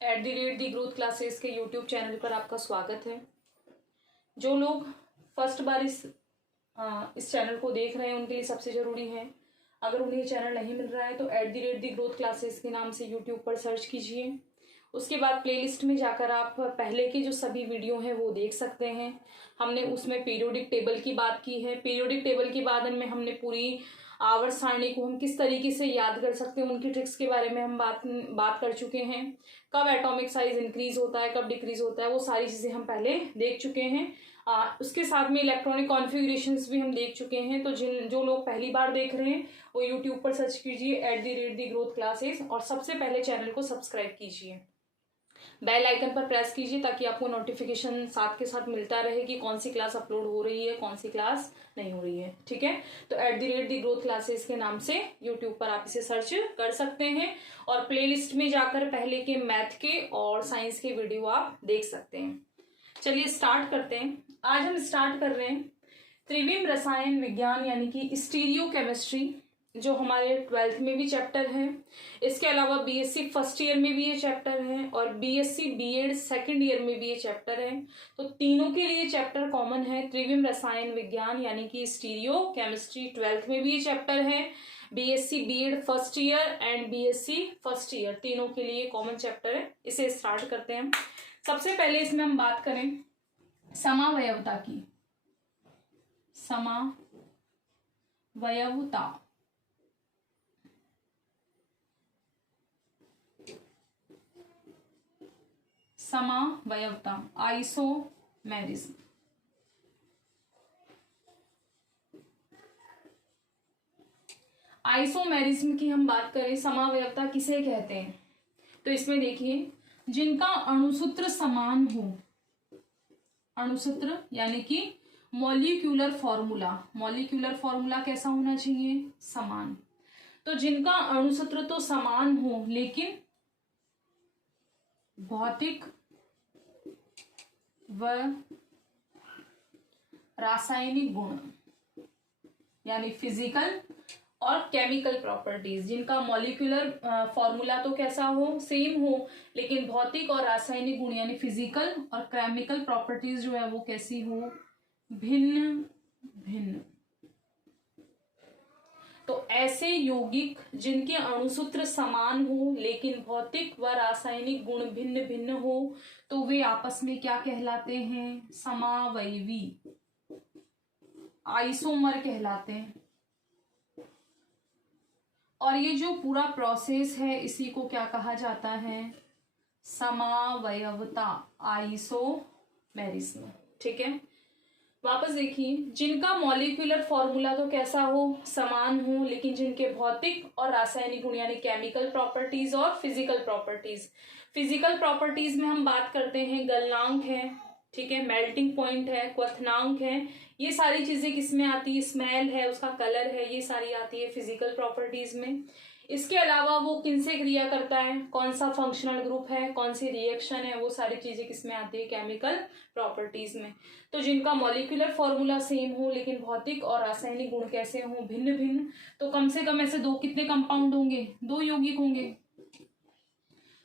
@ दी growth classes के YouTube channel पर आपका स्वागत है। जो लोग फर्स्ट बार इस चैनल को देख रहे हैं उनके लिए सबसे ज़रूरी है, अगर उन्हें चैनल नहीं मिल रहा है तो @ दी ग्रोथ क्लासेस के नाम से यूट्यूब पर सर्च कीजिए। उसके बाद प्लेलिस्ट में जाकर आप पहले के जो सभी वीडियो हैं वो देख सकते हैं। हमने उसमें पीरियोडिक टेबल की बात की है। पीरियोडिक टेबल के बाद में हमने पूरी आवर्त सारणी को हम किस तरीके से याद कर सकते हैं उनकी ट्रिक्स के बारे में हम बात कर चुके हैं। कब एटॉमिक साइज इंक्रीज होता है, कब डिक्रीज होता है, वो सारी चीज़ें हम पहले देख चुके हैं। उसके साथ में इलेक्ट्रॉनिक कॉन्फ़िगरेशंस भी हम देख चुके हैं। तो जो लोग पहली बार देख रहे हैं वो यूट्यूब पर सर्च कीजिए @ दी ग्रोथ क्लासेस और सबसे पहले चैनल को सब्सक्राइब कीजिए। बेल आइकन पर प्रेस कीजिए ताकि आपको नोटिफिकेशन साथ के साथ मिलता रहे कि कौन सी क्लास अपलोड हो रही है, कौन सी क्लास नहीं हो रही है। ठीक है, तो @ दी ग्रोथ क्लासेस के नाम से यूट्यूब पर आप इसे सर्च कर सकते हैं और प्लेलिस्ट में जाकर पहले के मैथ के और साइंस के वीडियो आप देख सकते हैं। चलिए स्टार्ट करते हैं। आज हम स्टार्ट कर रहे हैं त्रिविम रसायन विज्ञान यानी कि स्टीरियो केमिस्ट्री, जो हमारे 12th में भी चैप्टर है। इसके अलावा बीएससी फर्स्ट ईयर में भी ये चैप्टर है और बीएससी बीएड सेकंड ईयर में भी ये चैप्टर है। तो तीनों के लिए चैप्टर कॉमन है। त्रिविम रसायन विज्ञान यानी कि स्टीरियो केमिस्ट्री 12th में भी ये चैप्टर है। BSc BEd first year and BSc first year तीनों के लिए कॉमन चैप्टर है। इसे स्टार्ट करते हैं। सबसे पहले इसमें हम बात करें समावयवता की। समावयवता समावयवता आइसोमेरिज्म। आइसोमेरिज्म की हम बात करें, समावयवता किसे कहते हैं? तो इसमें देखिए, जिनका अणुसूत्र समान हो, अणुसूत्र यानी कि मॉलिक्यूलर फॉर्मूला कैसा होना चाहिए? समान। तो जिनका अणुसूत्र तो समान हो लेकिन भौतिक व रासायनिक गुण यानी फिजिकल और केमिकल प्रॉपर्टीज, जिनका मॉलिक्यूलर फॉर्मूला तो कैसा हो? सेम हो, लेकिन भौतिक और रासायनिक गुण यानी फिजिकल और केमिकल प्रॉपर्टीज जो है वो कैसी हो? भिन्न भिन्न। तो ऐसे यौगिक जिनके अणुसूत्र समान हो लेकिन भौतिक व रासायनिक गुण भिन्न भिन्न हो तो वे आपस में क्या कहलाते हैं? समावयवी, आइसोमर कहलाते हैं। और ये जो पूरा प्रोसेस है इसी को क्या कहा जाता है? समावयवता, आइसोमेरिज्म। ठीक है, वापस देखिए, जिनका मॉलिक्यूलर फॉर्मूला तो कैसा हो? समान हो, लेकिन जिनके भौतिक और रासायनिक गुण यानी केमिकल प्रॉपर्टीज और फिजिकल प्रॉपर्टीज। फिजिकल प्रॉपर्टीज में हम बात करते हैं गलनांक है, ठीक है, मेल्टिंग पॉइंट है, क्वथनांक है, ये सारी चीजें किसमें आती है? स्मेल है, उसका कलर है, ये सारी आती है फिजिकल प्रॉपर्टीज में। इसके अलावा वो किनसे क्रिया करता है, कौन सा फंक्शनल ग्रुप है, कौन सी रिएक्शन है, वो सारी चीजें किसमें आती है? केमिकल प्रॉपर्टीज में। तो जिनका मॉलिक्यूलर फॉर्मूला सेम हो लेकिन भौतिक और रासायनिक गुण कैसे हो? भिन्न भिन्न। तो कम से कम ऐसे दो कितने कंपाउंड होंगे? दो यौगिक होंगे।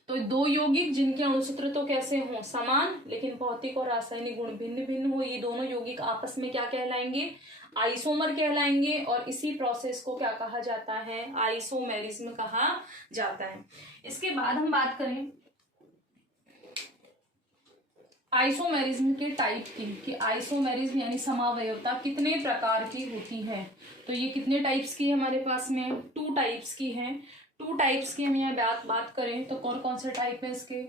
तो दो यौगिक जिनके अणुसूत्र तो कैसे हो? समान, लेकिन भौतिक और रासायनिक गुण भिन्न भिन्न हो, ये दोनों यौगिक आपस में क्या कहलाएंगे? आइसोमर कहलाएंगे। और इसी प्रोसेस को क्या कहा जाता है? आइसोमेरिज्म कहा जाता है। इसके बाद हम बात करें आइसोमेरिज्म के टाइप की, कि आइसोमेरिज्म यानी समावयवता कितने प्रकार की होती है। तो ये कितने टाइप्स की है हमारे पास में? 2 टाइप्स की है। 2 टाइप्स की हम यहाँ बात करें तो कौन कौन से टाइप है इसके?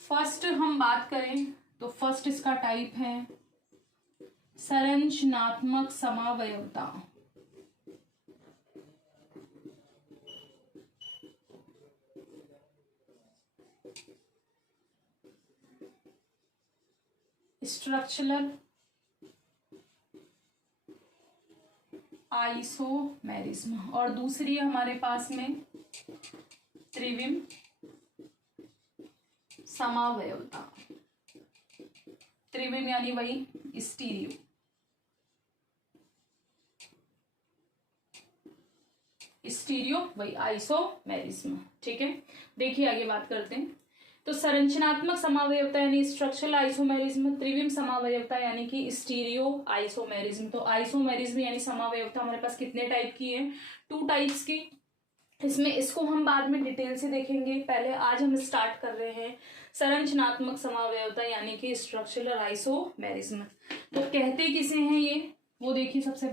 फर्स्ट हम बात करें तो फर्स्ट इसका टाइप है संरचनात्मक समावयवता। Structural isomerism. और दूसरी हमारे पास में त्रिविम समावयवता। त्रिविम यानी वही स्टीरियो। स्टीरियो वही आइसोमेरिज्म। ठीक है, देखिए आगे बात करते हैं। तो संरचनात्मक समावयवता यानी स्ट्रक्चरल आइसोमेरिज्म, त्रिविम समावयवता यानी कि स्टीरियो आइसोमेरिज्म। तो आइसोमेरिज्म यानी समावयवता हमारे पास कितने टाइप की है, 2 टाइप्स की। इसमें इसको हम बाद में डिटेल से देखेंगे, पहले आज हम स्टार्ट कर रहे हैं संरचनात्मक समावयवता यानी कि स्ट्रक्चरल आइसोमेरिज्म। तो कहते किसे हैं ये, वो देखिए। सबसे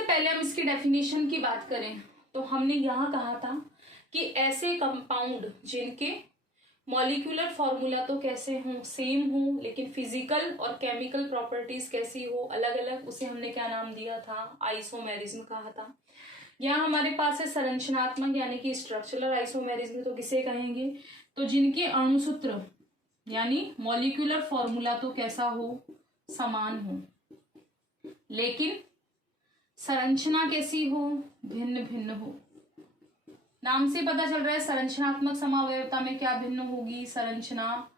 पहले हम इसकी डेफिनेशन की बात करें तो हमने यहाँ कहा था कि ऐसे कंपाउंड जिनके मॉलिक्यूलर फॉर्मूला तो कैसे हो, सेम हो, लेकिन फिजिकल और केमिकल प्रॉपर्टीज कैसी हो, अलग अलग, उसे हमने क्या नाम दिया था, आइसोमेरिज्म कहा था। यहाँ हमारे पास है संरचनात्मक यानी कि स्ट्रक्चरल आइसोमेरिज्म। तो किसे कहेंगे, तो जिनके अणुसूत्र यानी मॉलिक्यूलर फॉर्मूला तो कैसा हो, समान हो, लेकिन संरचना कैसी हो, भिन्न भिन्न हो। नाम से पता चल रहा है संरचनात्मक समावयवता में क्या भिन्न होगी, संरचना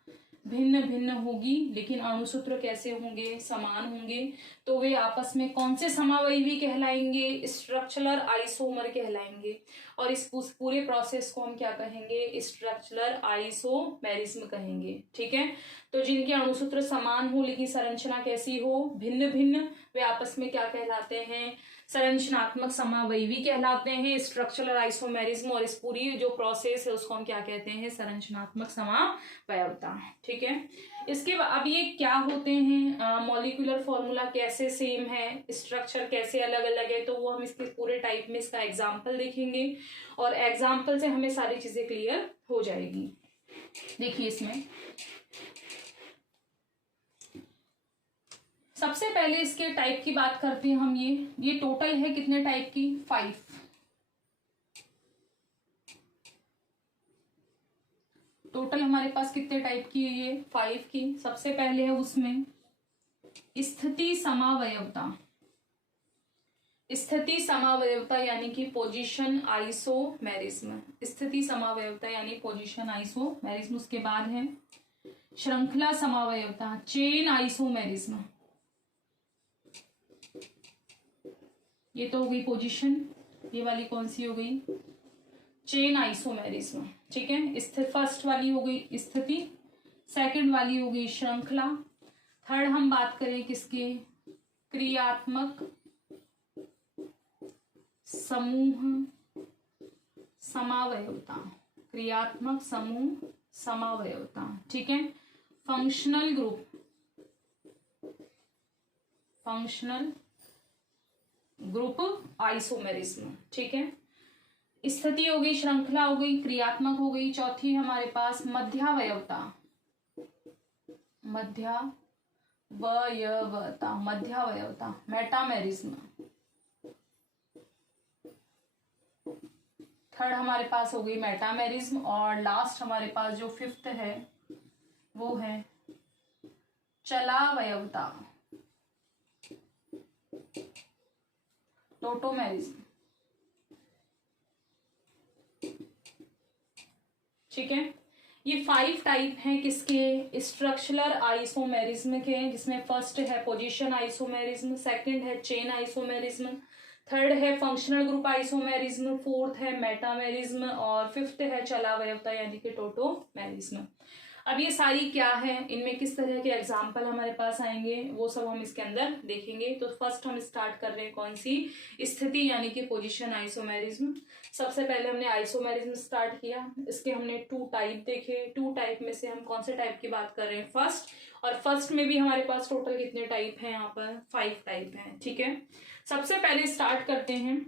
भिन्न भिन्न होगी, लेकिन अणुसूत्र कैसे होंगे, समान होंगे। तो वे आपस में कौन से समावयवी कहलाएंगे, स्ट्रक्चरल आइसोमर कहलाएंगे। और इस पूरे प्रोसेस को हम क्या कहेंगे, स्ट्रक्चरल आइसोमेरिज्म कहेंगे। ठीक है, तो जिनके अणुसूत्र समान हो लेकिन संरचना कैसी हो, भिन्न भिन्न, वे आपस में क्या कहलाते हैं, संरचनात्मक समावयवी कहलाते हैं, स्ट्रक्चरल आइसोमेरिज्म। और इस पूरी जो प्रोसेस है उसको हम क्या कहते हैं, संरचनात्मक समावयवता। ठीक है, इसके अब ये क्या होते हैं, मॉलिक्यूलर फॉर्मूला कैसे सेम है, स्ट्रक्चर कैसे अलग अलग है, तो वो हम इसके पूरे टाइप में इसका एग्जाम्पल देखेंगे और एग्जाम्पल से हमें सारी चीजें क्लियर हो जाएगी। देखिए इसमें सबसे पहले इसके टाइप की बात करते हैं हम। ये टोटल है कितने टाइप की, 5। टोटल हमारे पास कितने टाइप की है ये, 5 की। सबसे पहले है उसमें स्थिति समावयवता। स्थिति समावयवता यानी कि पोजीशन आइसोमेरिज्म, स्थिति समावयवता यानी पोजीशन आइसोमेरिज्म। उसके बाद है श्रृंखला समावयवता, चेन आइसोमेरिज्म। ये तो हो गई पोजीशन, ये वाली कौन सी हो गई, चेन आइसोमेरिज्म। ठीक है, फर्स्ट वाली हो गई स्थिति, सेकंड वाली हो गई श्रृंखला, थर्ड हम बात करें किसके, क्रियात्मक समूह समावयवता, क्रियात्मक समूह समावयवता। ठीक है, functional group, functional group isomerism. ठीक है, स्थिति हो गई, श्रृंखला हो गई, क्रियात्मक हो गई। चौथी हमारे पास मध्यावयवता, मध्यावयवता मेटामेरिज्म। थर्ड हमारे पास हो गई मेटामेरिज्म। और लास्ट हमारे पास जो 5th है वो है चलावयवता, टोटोमेरिज्म। ठीक है, ये 5 टाइप हैं किसके, स्ट्रक्चरल आइसोमेरिज्म के, जिसमें फर्स्ट है पोजीशन आइसोमेरिज्म, सेकंड है चेन आइसोमेरिज्म, थर्ड है फंक्शनल ग्रुप आइसोमेरिज्म, फोर्थ है मेटामेरिज्म और 5th है चलावयवता यानी कि टोटोमेरिज्म। अब ये सारी क्या है, इनमें किस तरह के एग्जाम्पल हमारे पास आएंगे, वो सब हम इसके अंदर देखेंगे। तो फर्स्ट हम स्टार्ट कर रहे हैं कौन सी, स्थिति यानी कि पोजीशन आइसोमेरिज्म। सबसे पहले हमने आइसोमेरिज्म स्टार्ट किया, इसके हमने 2 टाइप देखे। 2 टाइप में से हम कौन से टाइप की बात कर रहे हैं, फर्स्ट। और फर्स्ट में भी हमारे पास टोटल कितने टाइप हैं, यहाँ पर 5 टाइप हैं। ठीक है, सबसे पहले स्टार्ट करते हैं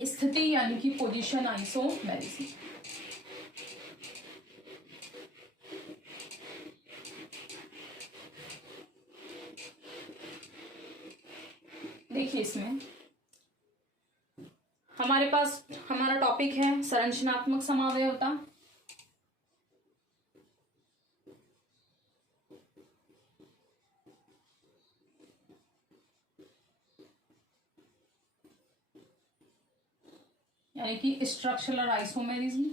स्थिति यानी कि पोजीशन आइसोमेरिज्म। देखिए इसमें हमारे पास हमारा टॉपिक है संरचनात्मक समावयवता। यानी कि स्ट्रक्चरल आइसोमेरिज्म।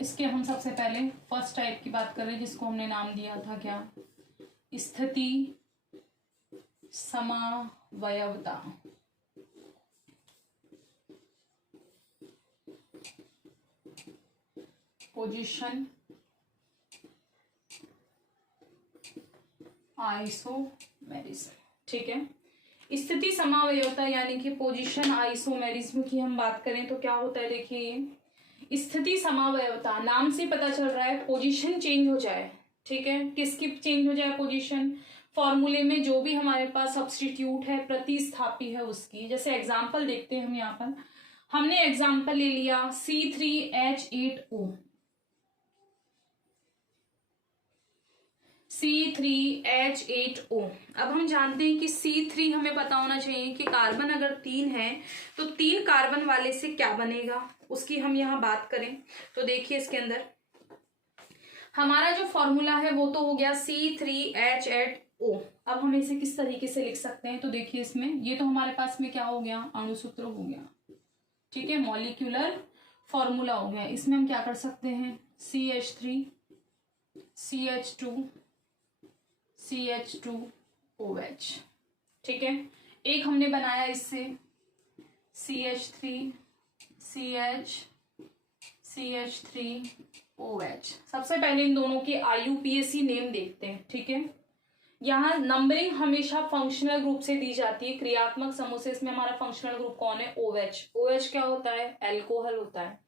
इसके हम सबसे पहले फर्स्ट टाइप की बात कर रहे हैं, जिसको हमने नाम दिया था क्या, स्थिति समावयवता। Position isomerism. ठीक है, स्थिति समावयवता यानी कि पोजीशन आइसोमेरिज्म की हम बात करें तो क्या होता है, देखिए स्थिति समावयवता नाम से पता चल रहा है पोजीशन चेंज हो जाए। ठीक है, किसकी चेंज हो जाए पोजीशन, फॉर्मूले में जो भी हमारे पास सब्स्टिट्यूट है, प्रतिस्थापी है उसकी। जैसे एग्जांपल देखते हैं हम यहाँ पर, हमने एग्जांपल ले लिया C3H8O, C3H8O। अब हम जानते हैं कि C3 हमें पता होना चाहिए कि कार्बन अगर 3 है तो 3 कार्बन वाले से क्या बनेगा, उसकी हम यहाँ बात करें तो देखिए इसके अंदर हमारा जो फॉर्मूला है वो तो हो गया C3H8O। अब हम इसे किस तरीके से लिख सकते हैं, तो देखिए इसमें ये तो हमारे पास में क्या हो गया, अणुसूत्र हो गया। ठीक है, मॉलिक्यूलर फॉर्मूला हो गया। इसमें हम क्या कर सकते हैं, CH3 CH2 CH2OH। ठीक है, एक हमने बनाया इससे CH3 CH3OH। सबसे पहले इन दोनों के IUPAC नेम देखते हैं। ठीक है, यहाँ नंबरिंग हमेशा फंक्शनल ग्रुप से दी जाती है, क्रियात्मक समूह से। इसमें हमारा फंक्शनल ग्रुप कौन है, OH। OH क्या होता है, एल्कोहल होता है।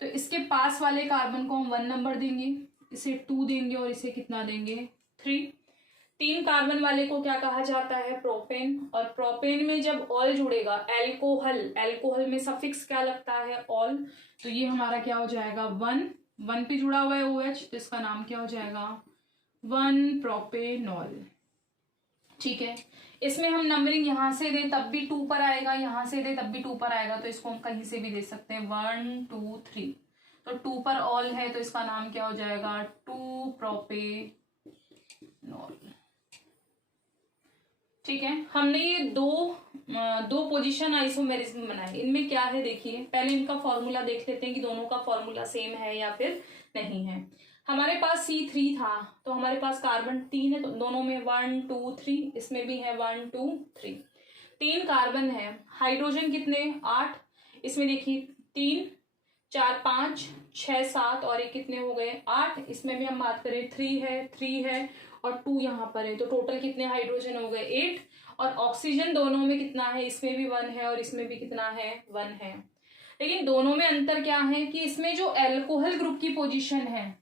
तो इसके पास वाले कार्बन को हम 1 नंबर देंगे, इसे 2 देंगे और इसे कितना देंगे, 3। 3 कार्बन वाले को क्या कहा जाता है, प्रोपेन। और प्रोपेन में जब ऑल जुड़ेगा, एल्कोहल, एल्कोहल में सफिक्स क्या लगता है, ऑल, तो ये हमारा क्या हो जाएगा, 1 पे जुड़ा हुआ है OH, तो इसका नाम क्या हो जाएगा, 1 प्रोपेनॉल। ठीक है, इसमें हम नंबरिंग यहां से दें तब भी 2 पर आएगा, यहां से दें तब भी 2 पर आएगा, तो इसको हम कहीं से भी दे सकते हैं, 1 2 3। तो 2 पर ऑल है तो इसका नाम क्या हो जाएगा, 2 प्रोपेनॉल। ठीक है, हमने ये दो पोजीशन आइसोमेरिज्म बनाए। इनमें क्या है देखिए, पहले इनका फॉर्मूला देख लेते हैं कि दोनों का फॉर्मूला सेम है या फिर नहीं है। हमारे पास C3 था तो हमारे पास कार्बन 3 है, तो दोनों में 1 2 3, इसमें भी है 1 2 3। 3 कार्बन है, हाइड्रोजन कितने, 8। इसमें देखिए 3 4 5 6 7 और ये कितने हो गए, 8। इसमें भी हम बात करें 3 है और 2 यहाँ पर है, तो टोटल कितने हाइड्रोजन हो गए, 8। और ऑक्सीजन दोनों में कितना है, इसमें भी 1 है और इसमें भी कितना है, 1 है। लेकिन दोनों में अंतर क्या है कि इसमें जो एल्कोहल ग्रुप की पोजीशन है,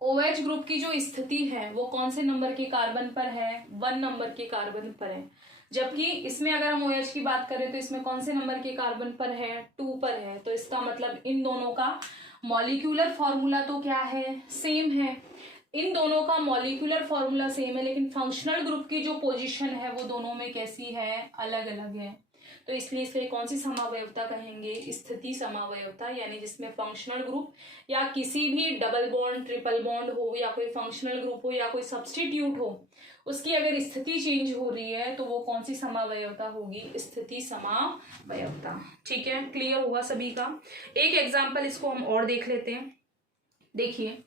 OH ग्रुप की जो स्थिति है वो कौन से नंबर के कार्बन पर है, 1 नंबर के कार्बन पर है। जबकि इसमें अगर हम OH की बात करें तो इसमें कौन से नंबर के कार्बन पर है, 2 पर है। तो इसका मतलब इन दोनों का मॉलिक्यूलर फॉर्मूला तो क्या है, सेम है। इन दोनों का मॉलिक्यूलर फॉर्मूला सेम है, लेकिन फंक्शनल ग्रुप की जो पोजीशन है वो दोनों में कैसी है, अलग अलग है। तो इसलिए इसे कौन सी समावयवता कहेंगे, स्थिति समावयवता, यानी जिसमें फंक्शनल ग्रुप या किसी भी डबल बॉन्ड, ट्रिपल बॉन्ड हो या कोई फंक्शनल ग्रुप हो या कोई सब्स्टिट्यूट हो, उसकी अगर स्थिति चेंज हो रही है तो वो कौन सी समावयवता होगी, स्थिति समावयवता। ठीक है, क्लियर हुआ सभी का। एक एग्जाम्पल इसको हम और देख लेते हैं। देखिए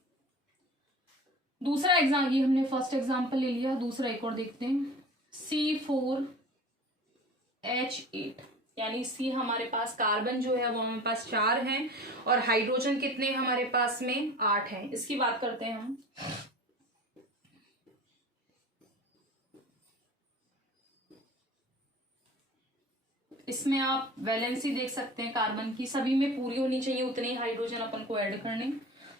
दूसरा एग्जाम, ये हमने फर्स्ट एग्जाम्पल ले लिया, दूसरा एक और देखते हैं। C4H8 यानी C हमारे पास कार्बन जो है वो हमारे पास 4 हैं और हाइड्रोजन कितने हमारे पास में 8 हैं। इसकी बात करते हैं हम। इसमें आप वैलेंसी देख सकते हैं कार्बन की, सभी में पूरी होनी चाहिए उतने ही हाइड्रोजन अपन को ऐड करने।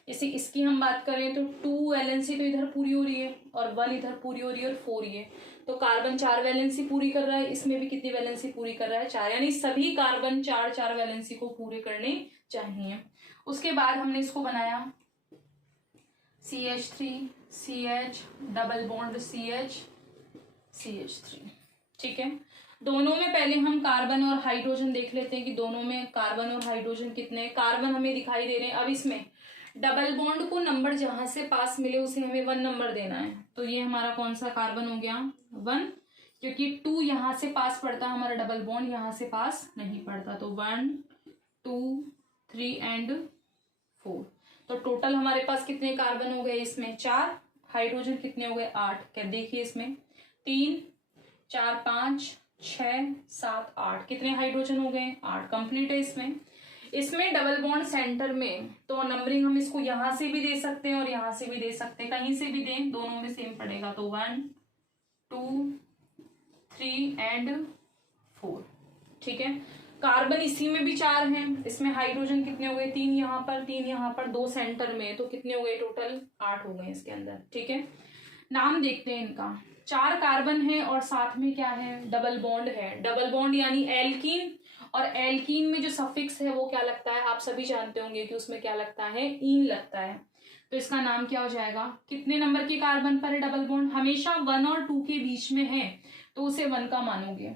जैसे इसकी हम बात करें तो 2 वैलेंसी तो इधर पूरी हो रही है और 1 इधर पूरी हो रही है और 4 ये, तो कार्बन 4 वैलेंसी पूरी कर रहा है। इसमें भी कितनी वैलेंसी पूरी कर रहा है, 4, यानी सभी कार्बन 4 वैलेंसी को पूरे करने चाहिए। उसके बाद हमने इसको बनाया CH3 CH double bond CH3। ठीक है, दोनों में पहले हम कार्बन और हाइड्रोजन देख लेते हैं कि दोनों में कार्बन और हाइड्रोजन कितने, कार्बन हमें दिखाई दे रहे हैं। अब इसमें डबल बॉन्ड को नंबर जहां से पास मिले उसे हमें 1 नंबर देना है, तो ये हमारा कौन सा कार्बन हो गया, 1, क्योंकि 2 यहां से पास पड़ता, हमारा डबल बॉन्ड यहां से पास नहीं पड़ता। तो 1 2 3 एंड 4, तो टोटल हमारे पास कितने कार्बन हो गए इसमें? 4। हाइड्रोजन कितने हो गए? 8। क्या देखिए इसमें 3 4 5 6 7 8 कितने हाइड्रोजन हो गए? 8। कंप्लीट है इसमें डबल बॉन्ड सेंटर में, तो नंबरिंग हम इसको यहां से भी दे सकते हैं और यहां से भी दे सकते हैं, कहीं से भी दें दोनों में सेम पड़ेगा। तो 1 2 3 एंड 4। ठीक है। कार्बन इसी में भी 4 हैं, इसमें हाइड्रोजन कितने हो गए? 3 यहाँ पर 3 यहाँ पर, 2 सेंटर में, तो कितने हो गए? टोटल 8 हो गए इसके अंदर। ठीक है। नाम देखते हैं इनका। 4 कार्बन है और साथ में क्या है? डबल बॉन्ड है। डबल बॉन्ड यानी एल्कीन, और एल्कीन में जो सफिक्स है वो क्या लगता है? आप सभी जानते होंगे कि उसमें क्या लगता है? ईन लगता है। तो इसका नाम क्या हो जाएगा? कितने नंबर के कार्बन पर है डबल बॉन्ड? हमेशा 1 और 2 के बीच में है तो उसे 1 का मानोगे।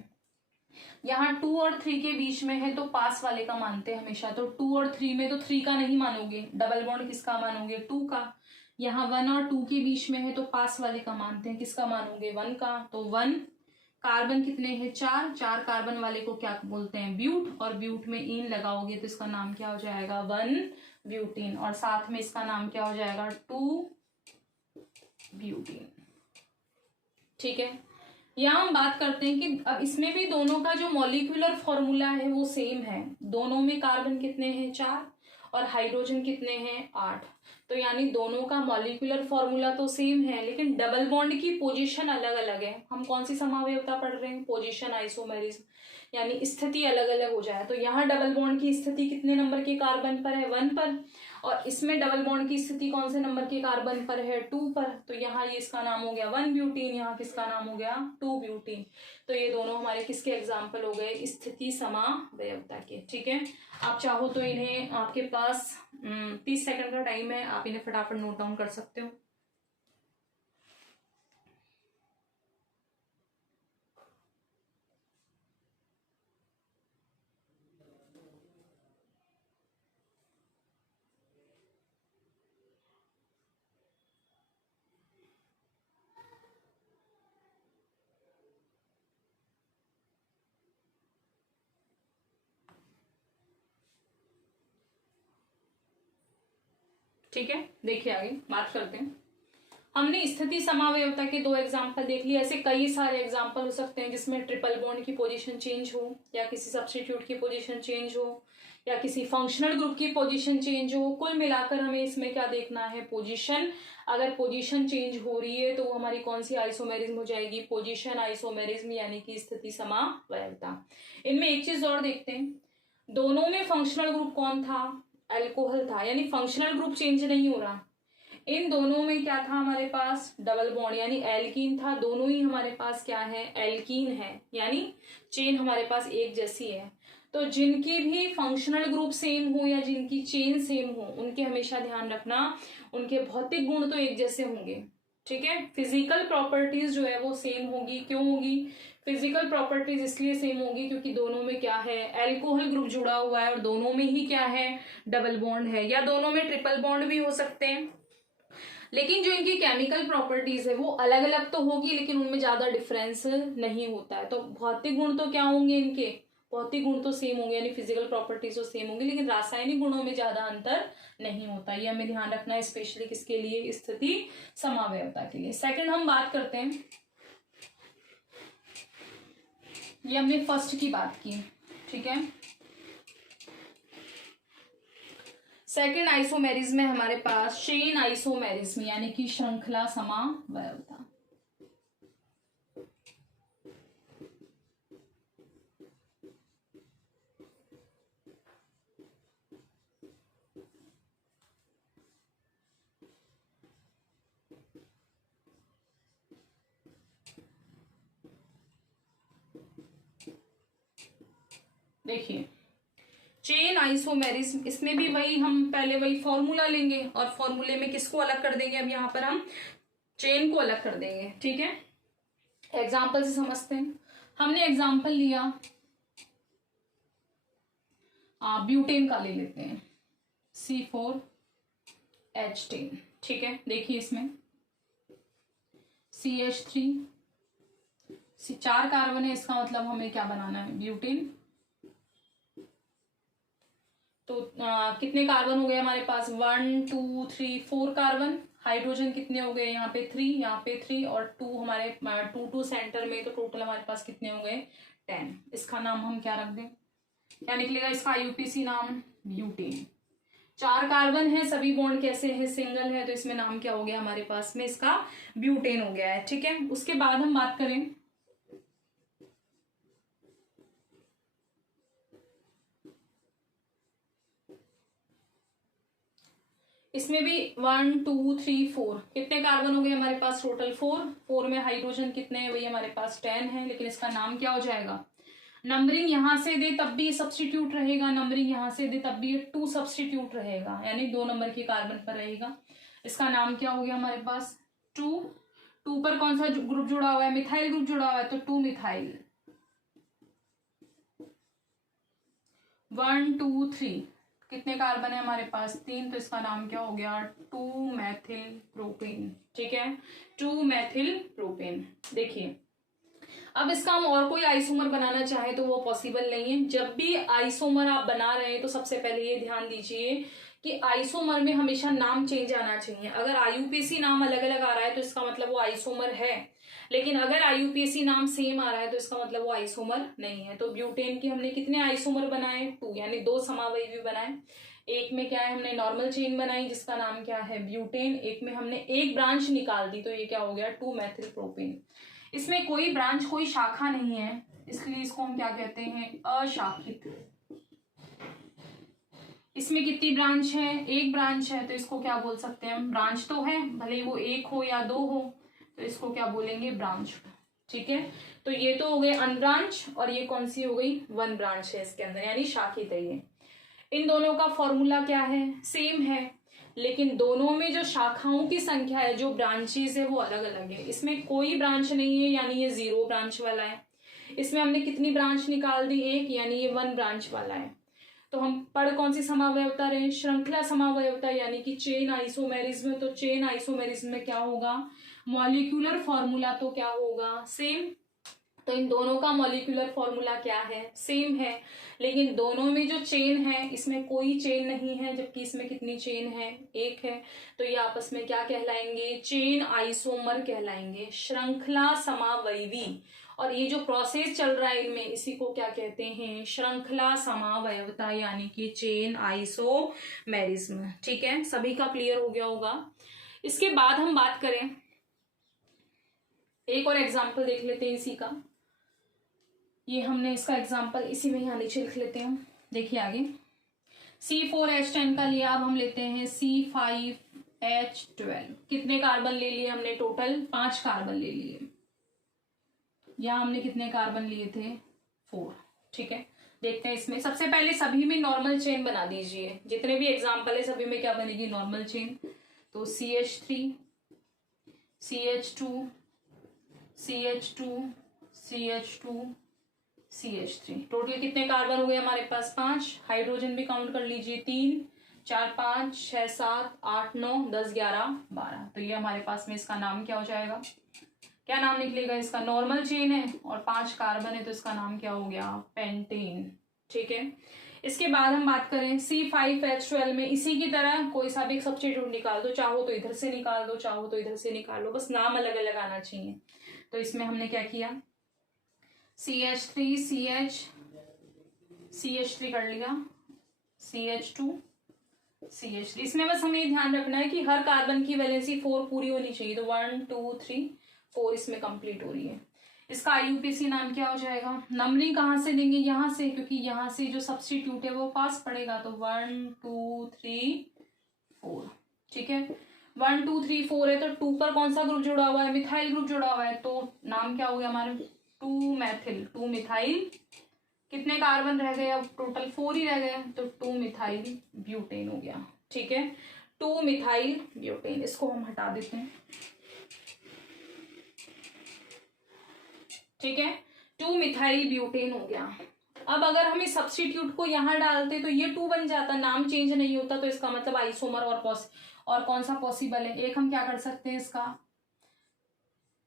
यहाँ 2 और 3 के बीच में है तो पास वाले का मानते हैं हमेशा। तो 2 और 3 में तो 3 का नहीं मानोगे, डबल बॉन्ड किसका मानोगे? 2 का। यहाँ 1 और 2 के बीच में है तो पास वाले का मानते हैं, किसका मानोगे? 1 का। तो 1 कार्बन कितने हैं? 4। 4 कार्बन वाले को क्या बोलते हैं? ब्यूट, और ब्यूट में इन लगाओगे तो इसका नाम क्या हो जाएगा? 1 ब्यूटीन, और साथ में इसका नाम क्या हो जाएगा? 2 ब्यूटीन। ठीक है। यहाँ हम बात करते हैं कि अब इसमें भी दोनों का जो मॉलिक्यूलर फॉर्मूला है वो सेम है। दोनों में कार्बन कितने हैं? 4 और हाइड्रोजन कितने हैं? 8। तो यानी दोनों का मॉलिक्यूलर फॉर्मूला तो सेम है, लेकिन डबल बॉन्ड की पोजीशन अलग अलग है। हम कौन सी समावयवता पढ़ रहे हैं? पोजीशन आइसोमेरिज्म, यानी स्थिति अलग अलग हो जाए। तो यहाँ डबल बॉन्ड की स्थिति कितने नंबर के कार्बन पर है? 1 पर, और इसमें डबल बॉन्ड की स्थिति कौन से नंबर के कार्बन पर है? 2 पर। तो यहाँ ये इसका नाम हो गया 1 ब्यूटीन, यहाँ किसका नाम हो गया? 2 ब्यूटीन। तो ये दोनों हमारे किसके एग्जाम्पल हो गए? स्थिति समावयवता के। ठीक है। आप चाहो तो इन्हें, आपके पास 30 सेकंड का टाइम है, आप इन्हें फटाफट नोट डाउन कर सकते हो। ठीक है। देखिए आगे बात करते हैं। हमने स्थिति समावयवता के 2 एग्जाम्पल देख लिए। ऐसे कई सारे एग्जाम्पल हो सकते हैं जिसमें ट्रिपल बॉन्ड की पोजीशन चेंज हो, या किसी सब्स्टिट्यूट की पोजीशन चेंज हो, या किसी फंक्शनल ग्रुप की पोजीशन चेंज हो। कुल मिलाकर हमें इसमें क्या देखना है? पोजीशन। अगर पोजीशन चेंज हो रही है तो वो हमारी कौन सी आइसोमेरिज्म हो जाएगी? पोजीशन आइसोमेरिज्म, यानी कि स्थिति समावयवता। इनमें एक चीज और देखते हैं, दोनों में फंक्शनल ग्रुप कौन था? अल्कोहल था, यानी फंक्शनल ग्रुप चेंज नहीं हो रहा। इन दोनों में क्या था हमारे पास? डबल बॉन्ड, यानी एल्कीन था। दोनों ही हमारे पास क्या है? एल्कीन है, यानी चेन हमारे पास एक जैसी है। तो जिनकी भी फंक्शनल ग्रुप सेम हो या जिनकी चेन सेम हो, उनके हमेशा ध्यान रखना उनके भौतिक गुण तो एक जैसे होंगे। ठीक है। फिजिकल प्रॉपर्टीज जो है वो सेम होगी। क्यों होगी फिजिकल प्रॉपर्टीज? इसलिए सेम होगी क्योंकि दोनों में क्या है? अल्कोहल ग्रुप जुड़ा हुआ है, और दोनों में ही क्या है? डबल बॉन्ड है, या दोनों में ट्रिपल बॉन्ड भी हो सकते हैं। लेकिन जो इनकी केमिकल प्रॉपर्टीज है वो अलग अलग तो होगी, लेकिन उनमें ज्यादा डिफरेंस नहीं होता है। तो भौतिक गुण तो क्या होंगे इनके? भौतिक गुण तो सेम होंगे, यानी फिजिकल प्रॉपर्टीज तो सेम होंगी, लेकिन रासायनिक गुणों में ज्यादा अंतर नहीं होता। ये हमें ध्यान रखना है, स्पेशली किसके लिए? स्थिति समावयवता के लिए। सेकंड हम बात करते हैं, ये हमने फर्स्ट की बात की। ठीक है। सेकेंड आइसोमेरिज्म है हमारे पास चेन आइसोमेरिज्म, यानी कि श्रृंखला समावयवता। देखिए चेन आइसोमेरिज्म, इसमें भी वही हम पहले वही फॉर्मूला लेंगे, और फॉर्मूले में किसको अलग कर देंगे? अब यहाँ पर हम चेन को अलग कर देंगे। ठीक है। एग्जाम्पल से समझते हैं। हमने एग्जाम्पल लिया ब्यूटेन का, ले लेते हैं C4H10। ठीक है। देखिए इसमें CH3, 4 कार्बन है, इसका मतलब हमें क्या बनाना है? ब्यूटेन। तो कितने कार्बन हो गए हमारे पास, 1 2 3 4 कार्बन। हाइड्रोजन कितने हो गए, यहाँ पे 3, यहाँ पे 3 और 2 हमारे 2 सेंटर में, तो टोटल हमारे पास कितने हो गए 10। इसका नाम हम क्या रख दें, क्या निकलेगा इसका आईयूपीएसी नाम, ब्यूटेन। 4 कार्बन है, सभी बॉन्ड कैसे है, सिंगल है, तो इसमें नाम क्या हो गया हमारे पास में इसका ब्यूटेन हो गया है। ठीक है, उसके बाद हम बात करें इसमें भी 1 2 3 4 कितने कार्बन हो गए हमारे पास, टोटल 4 में हाइड्रोजन कितने हैं वही हमारे पास 10 है, लेकिन इसका नाम क्या हो जाएगा, नंबरिंग यहां से दे तब भी सब्स्टिट्यूट रहेगा, नंबरिंग यहां से दे तब भी 2 सब्स्टिट्यूट रहेगा, यानी 2 नंबर के कार्बन पर रहेगा। इसका नाम क्या हो गया हमारे पास 2 पर कौन सा ग्रुप जुड़ा हुआ है, मिथाइल ग्रुप जुड़ा हुआ है, तो 2 मिथाइल। 1 2 3 कितने कार्बन है हमारे पास 3, तो इसका नाम क्या हो गया 2 मैथिल प्रोपेन। ठीक है, 2 मैथिल प्रोपेन। देखिए अब इसका हम और कोई आइसोमर बनाना चाहे तो वो पॉसिबल नहीं है। जब भी आइसोमर आप बना रहे हैं तो सबसे पहले ये ध्यान दीजिए कि आइसोमर में हमेशा नाम चेंज आना चाहिए। अगर आईयूपीएसी नाम अलग अलग आ रहा है तो इसका मतलब वो आइसोमर है, लेकिन अगर आईयूपीएसी नाम सेम आ रहा है तो इसका मतलब वो आइसोमर नहीं है। तो ब्यूटेन की हमने कितने आइसोमर बनाए, 2, यानी 2 समावयवी बनाए। एक में क्या है, हमने नॉर्मल चेन बनाई जिसका नाम क्या है ब्यूटेन, एक में हमने एक ब्रांच निकाल दी तो ये क्या हो गया 2 मैथिल प्रोपेन। इसमें कोई ब्रांच, कोई शाखा नहीं है, इसलिए इसको हम क्या कहते हैं, अशाखित। इसमें कितनी ब्रांच है, एक ब्रांच है, तो इसको क्या बोल सकते हैं हम, ब्रांच तो है, भले वो 1 हो या 2 हो, तो इसको क्या बोलेंगे ब्रांच। ठीक है, तो ये तो हो गए अनब्रांच और ये कौन सी हो गई, 1 ब्रांच है इसके अंदर, यानी शाखित है ये। इन दोनों का फॉर्मूला क्या है, सेम है, लेकिन दोनों में जो शाखाओं की संख्या है, जो ब्रांचेस है वो अलग अलग है। इसमें कोई ब्रांच नहीं है, यानी ये 0 ब्रांच वाला है। इसमें हमने कितनी ब्रांच निकाल दी, 1, यानी ये 1 ब्रांच वाला है। तो हम पढ़ कौन सी समावयवता रहे, श्रृंखला समावयवता, यानी कि चेन आइसोमेरिज्म। तो चेन आइसोमेरिज्म में क्या होगा, मॉलिक्यूलर फॉर्मूला तो क्या होगा सेम। तो इन दोनों का मॉलिक्यूलर फॉर्मूला क्या है, सेम है, लेकिन दोनों में जो चेन है इसमें कोई चेन नहीं है, जबकि इसमें कितनी चेन है, 1 है। तो ये आपस में क्या कहलाएंगे, चेन आइसोमर कहलाएंगे, श्रृंखला समावयवी। और ये जो प्रोसेस चल रहा है इनमें, इसी को क्या कहते हैं, श्रृंखला समावयवता, यानी कि चेन आइसोमेरिज्म। ठीक है, सभी का क्लियर हो गया होगा। इसके बाद हम बात करें, एक और एग्जाम्पल देख लेते हैं इसी का। ये हमने इसका एग्जाम्पल इसी में यहाँ नीचे लिख लेते हैं। देखिए आगे, C4H10 का लिया, अब हम लेते हैं C5H12। कितने कार्बन ले लिए हमने, टोटल 5 कार्बन ले लिए। यहाँ हमने कितने कार्बन लिए थे, 4। ठीक है, देखते हैं इसमें। सबसे पहले सभी में नॉर्मल चेन बना दीजिए, जितने भी एग्जाम्पल है सभी में क्या बनेगी, नॉर्मल चेन। तो CH3 CH2 CH2 CH2 CH3, total कितने कार्बन हो गए हमारे पास, 5। हाइड्रोजन भी काउंट कर लीजिए, 3 4 5 6 7 8 9 10 11 12। तो ये हमारे पास में इसका नाम क्या हो जाएगा, क्या नाम निकलेगा इसका, नॉर्मल चेन है और 5 कार्बन है, तो इसका नाम क्या हो गया, पेंटेन। ठीक है, इसके बाद हम बात करें C5H12 में, इसी की तरह कोई सा भी एक सब्स्टिट्यूट निकाल दो, चाहो तो इधर से निकाल दो, चाहो तो इधर से निकाल लो, बस नाम अलग अलग आना चाहिए। तो इसमें हमने क्या किया, CH3 CH3 कर लिया, CH2 CH3। इसमें बस हमें ध्यान रखना है कि हर कार्बन की वैलेंसी 4 पूरी होनी चाहिए, तो 1 2 3 4 इसमें कंप्लीट हो रही है। इसका आईयूपीएसी नाम क्या हो जाएगा, नंबरिंग कहाँ से देंगे, यहाँ से, क्योंकि यहाँ से जो सब्स्टिट्यूट है वो पास पड़ेगा, तो 1 2 3 4। ठीक है, 1 2 3 4 है, तो 2 पर कौन सा ग्रुप जुड़ा हुआ है, मिथाइल ग्रुप जुड़ा हुआ है, तो नाम क्या हो गया हमारे, 2 मैथिल, 2 मिथाइल। कितने कार्बन रह गए, अब टोटल 4 ही रह गए, तो 2 मिथाइल ब्यूटेन हो गया। ठीक है, 2 मिथाइल ब्यूटेन, इसको हम हटा देते हैं। ठीक है, 2 मिथाइल ब्यूटेन हो गया। अब अगर हम इस सब्स्टिट्यूट को यहाँ डालते तो ये 2 बन जाता, नाम चेंज नहीं होता, तो इसका मतलब आइसोमर और कौन सा पॉसिबल है, एक हम क्या कर सकते हैं, इसका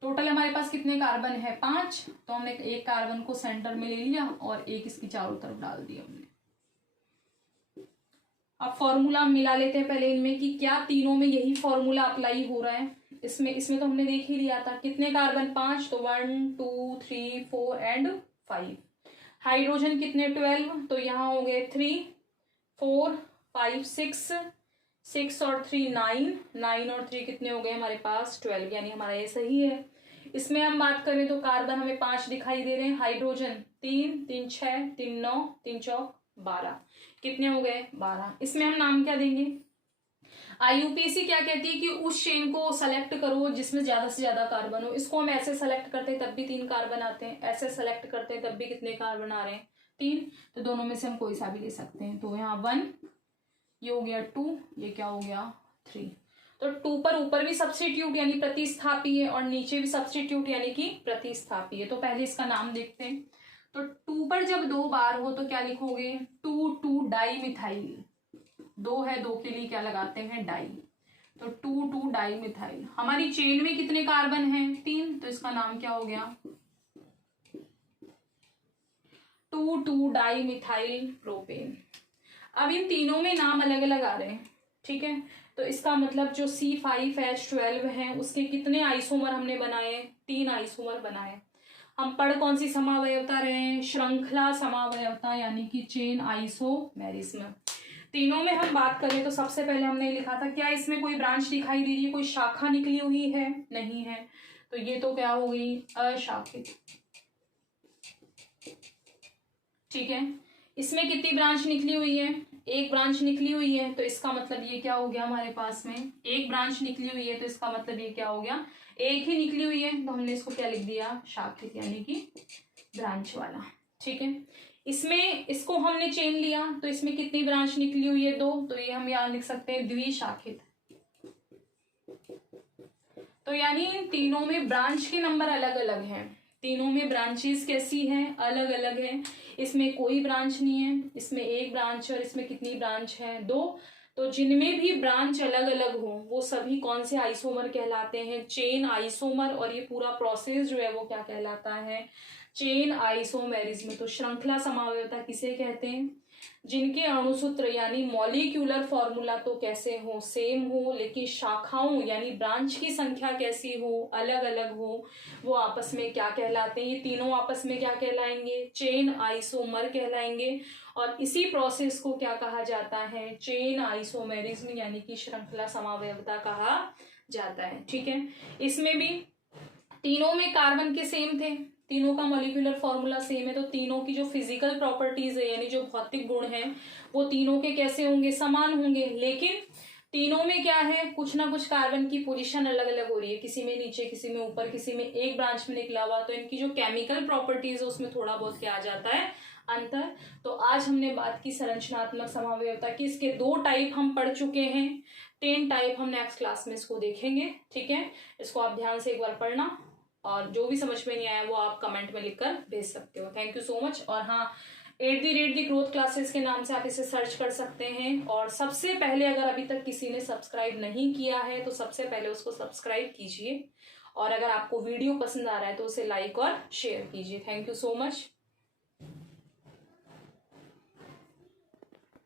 टोटल हमारे पास कितने कार्बन है, 5, तो हमने एक कार्बन को सेंटर में ले लिया और एक इसकी चारों तरफ डाल दिया हमने। अब फॉर्मूला मिला लेते हैं पहले इनमें कि क्या तीनों में यही फॉर्मूला अप्लाई हो रहा है। इसमें तो हमने देख ही लिया था कितने कार्बन 5, तो 1 2 3 4 एंड 5। हाइड्रोजन कितने 12, तो यहाँ हो गए 3 4 5 6 और 3 9 और 3 कितने हो गए हमारे पास 12, यानी हमारा ये सही है। इसमें हम बात करें तो कार्बन हमें 5 दिखाई दे रहे हैं, हाइड्रोजन 3 3 6 3 9 3 चौक 12, कितने हो गए 12। इसमें हम नाम क्या देंगे, आईयूपीएसी क्या कहती है कि उस चेन को सेलेक्ट करो जिसमें ज्यादा से ज्यादा कार्बन हो। इसको हम ऐसे सेलेक्ट करते हैं तब भी 3 कार्बन आते हैं, ऐसे सेलेक्ट करते हैं तब भी कितने कार्बन आ रहे हैं 3, तो दोनों में से हम कोई सा भी ले सकते हैं। तो यहाँ 1, ये हो गया 2, ये क्या हो गया 3। तो 2 पर ऊपर भी सब्स्टिट्यूट यानी प्रतिस्थापी है और नीचे भी सब्स्टिट्यूट यानी कि प्रतिस्थापी है। तो पहले इसका नाम देखते हैं। तो 2 पर जब 2 बार हो तो क्या लिखोगे 2 डाई मिथाइल, 2 है 2 के लिए क्या लगाते हैं डाई, तो 2 डाई मिथाइल। हमारी चेन में कितने कार्बन हैं 3, तो इसका नाम क्या हो गया 2 डाई मिथाइल प्रोपेन। अब इन तीनों में नाम अलग अलग आ रहे हैं, ठीक है। तो इसका मतलब जो C5H12 है उसके कितने आइसोमर हमने बनाए, 3 आइसोमर बनाए। हम पढ़ कौन सी समावयवता रहे हैं, श्रृंखला समावयवता यानी कि चेन आइसोमेरिज्म। तीनों में हम बात करें तो सबसे पहले हमने लिखा था क्या इसमें कोई ब्रांच दिखाई दे रही है, कोई शाखा निकली हुई है, नहीं है, तो ये तो क्या हो गई अशाखित, ठीक है। इसमें कितनी ब्रांच निकली हुई है, एक ब्रांच निकली हुई है, तो इसका मतलब ये क्या हो गया हमारे पास में एक ब्रांच निकली हुई है, तो इसका मतलब ये क्या हो गया एक ही निकली हुई है, तो हमने इसको क्या लिख दिया शाखित यानी कि ब्रांच वाला, ठीक है। इसमें इसको हमने चेन लिया तो इसमें कितनी ब्रांच निकली हुई है 2, तो ये हम यहाँ लिख सकते हैं द्विशाखित। तो यानी इन तीनों में ब्रांच के नंबर अलग अलग हैं, तीनों में ब्रांचेस कैसी हैं अलग अलग हैं। इसमें कोई ब्रांच नहीं है, इसमें एक ब्रांच है और इसमें कितनी ब्रांच है 2। तो जिनमें भी ब्रांच अलग अलग हो वो सभी कौन से आइसोमर कहलाते हैं, चेन आइसोमर। और ये पूरा प्रोसेस जो है वो क्या कहलाता है, चेन आइसोमेरिज्म। तो श्रृंखला समावयवता किसे कहते हैं, जिनके अणुसूत्र यानी मॉलिक्यूलर फॉर्मूला तो कैसे हो सेम हो, लेकिन शाखाओं यानी ब्रांच की संख्या कैसी हो अलग अलग हो, वो आपस में क्या कहलाते हैं, ये तीनों आपस में क्या कहलाएंगे चेन आइसोमर कहलाएंगे। और इसी प्रोसेस को क्या कहा जाता है, चेन आइसोमेरिज्म यानी कि श्रृंखला समावयवता कहा जाता है, ठीक है। इसमें भी तीनों में कार्बन के सेम थे, तीनों का मॉलिक्यूलर फॉर्मूला सेम है, तो तीनों की जो फिजिकल प्रॉपर्टीज है यानी जो भौतिक गुण हैं वो तीनों के कैसे होंगे, समान होंगे। लेकिन तीनों में क्या है, कुछ ना कुछ कार्बन की पोजीशन अलग अलग हो रही है, किसी में नीचे किसी में ऊपर किसी में एक ब्रांच में निकला हुआ, तो इनकी जो केमिकल प्रॉपर्टीज है उसमें थोड़ा बहुत क्या आ जाता है अंतर। तो आज हमने बात की संरचनात्मक समावयवता की, इसके 2 टाइप हम पढ़ चुके हैं, 10 टाइप हम नेक्स्ट क्लास में इसको देखेंगे, ठीक है। इसको आप ध्यान से एक बार पढ़ना और जो भी समझ में नहीं आया वो आप कमेंट में लिखकर भेज सकते हो। Thank you so much. और हाँ, @ ग्रोथ क्लासेस के नाम से आप इसे सर्च कर सकते हैं। और सबसे पहले अगर अभी तक किसी ने सब्सक्राइब नहीं किया है तो सबसे पहले उसको सब्सक्राइब कीजिए, और अगर आपको वीडियो पसंद आ रहा है तो उसे लाइक और शेयर कीजिए। Thank you so much.